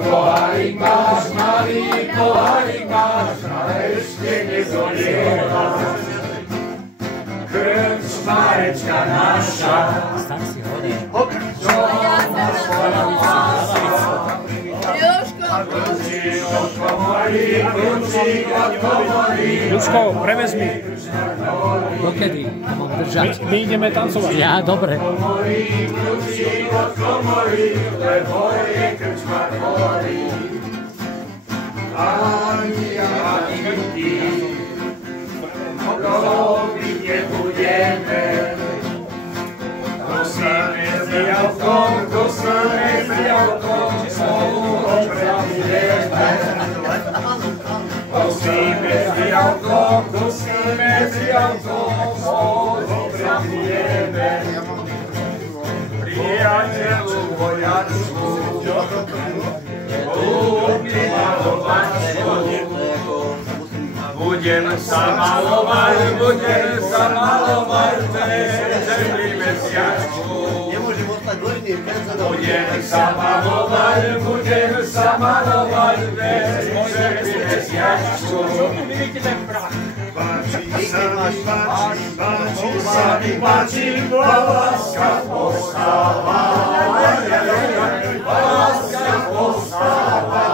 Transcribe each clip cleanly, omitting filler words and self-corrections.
pohárik máš, ale ešte nezolievaš. Krčmarečka naša, Staň si hore. čo máš Ľučko, prevez mi. Dokedy? To mám držať. My ideme tancovať. Ja, dobre. Kľúčik od komory, lebo je krčmar horí. Ani ty, robiť nebudeme. Kosíme s diaľkom, spolu opravujeme. Kosíme s diaľkom, spolu opravujeme. Priateľu vojačku, kúpi malovačku. Budem sa malovať, zemli mesiačku. Budem sa malovať, zemli mesiačku. Páči sa, láska postáva. Láska postáva.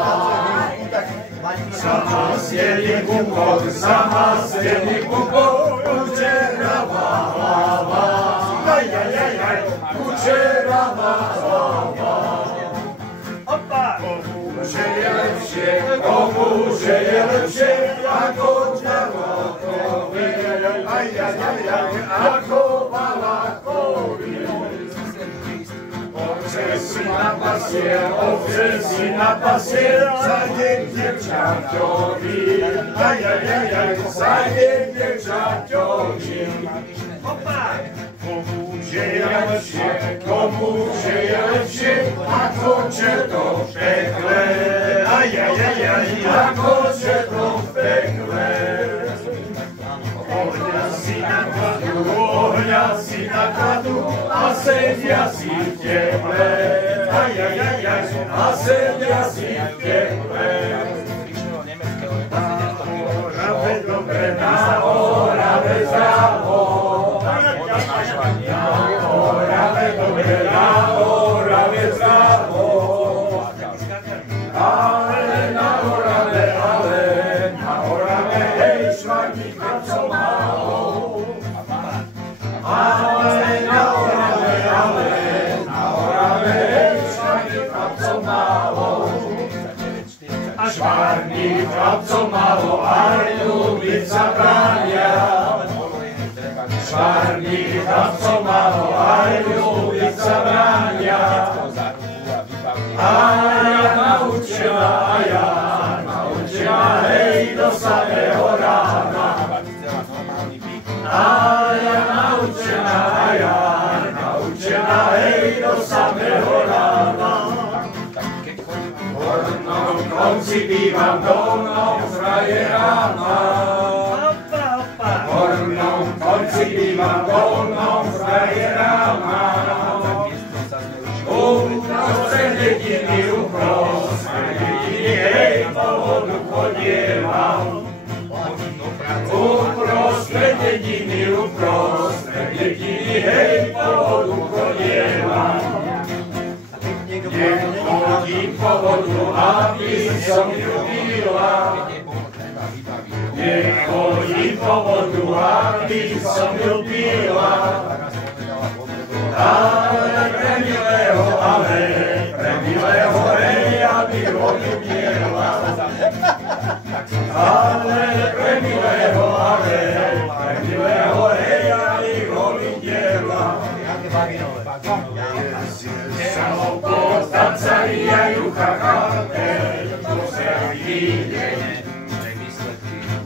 Zamazdený kukot, učeravá hlava. Učeravá hlava. Komuže je lepšie, ako ďarokovi. Ako Valachovi. Ovce si na pasier, zadek devčaťovi. Zadek devčaťovi. Komuže je lepšie, ako čerto v pekle. Ako čerto v pekle. Ohňa si na kladu a sedia si v teple. A sedia si v teple. Na Orave zdravo. Na Orave zdravo. Ale na Orave, hej, švarník, co málo. Ale na Orave, švarník, co málo. A švarník, co málo, aj ľúbiť sa bránia. Švarník, co málo, aj ľúbiť sa bránia. A ja naučila, hej, do samého rána. A ja naučila, hej, do samého rána. V hornom konci bývam dolnom frajerama. V hornom konci bývam dolnom frajerama. Uprostred dediny, hej, po vodu chodievam. Uprostred dediny, hej, po vodu chodievam. Nechodím po vodu, aby som ľúbila. Nechodím po vodu, aby som ľúbila. Ale pre milého, hej, aby ho ľúbila. Ale pre milého, hej, aby ho ľúbila. Tancaria jucha chápe, to se vyjde.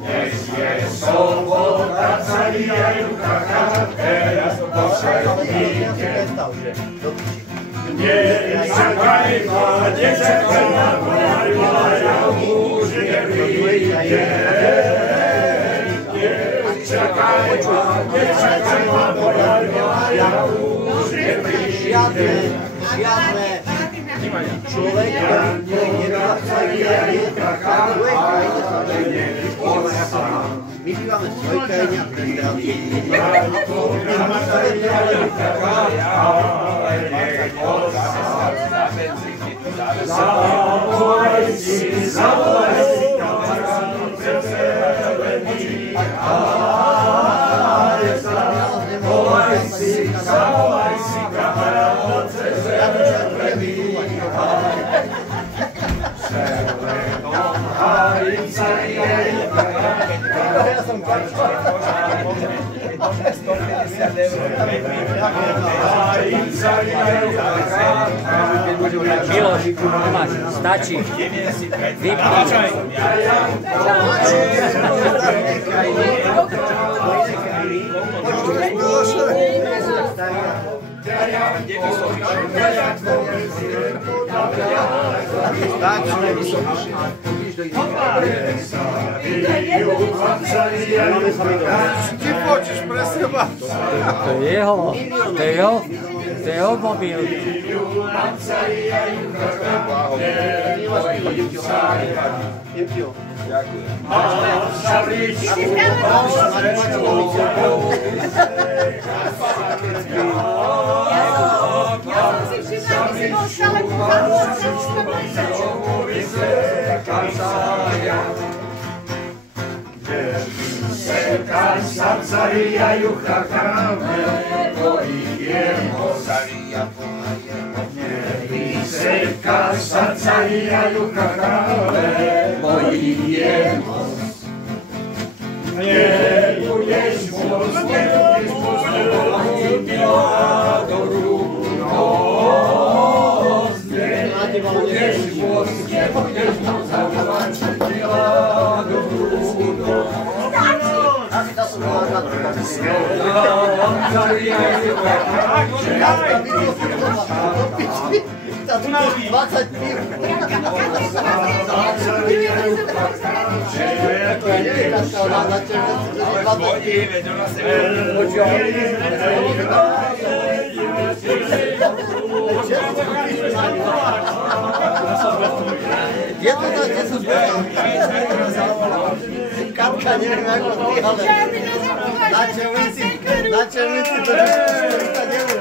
Dnes je sobota, tancaria jucha chápe, to se vyjde. Nečakajma, ja už nevyjde. Nečakajma, ja už nevyjde. Žiadne človek, ktorý My bývame v svojej krajine a prezdraví. Zavolaj si kamarát cez zelený Zelenom harica je Miloš, nemáš, stačí. Vypni. Ty počeš pre seba. To je jeho mobil. Saria jucha kame, pojemo Seka saria jucha kame, pojemo Nie budeš moc, nie budeš moc, do rukou Nie budeš moc, nie budeš moc, zavolať do rukou Tá tu 20 piv. Je to tak, kde sú zbojil? Katka, neviem ako ty, ale na červenci to je 400 eur.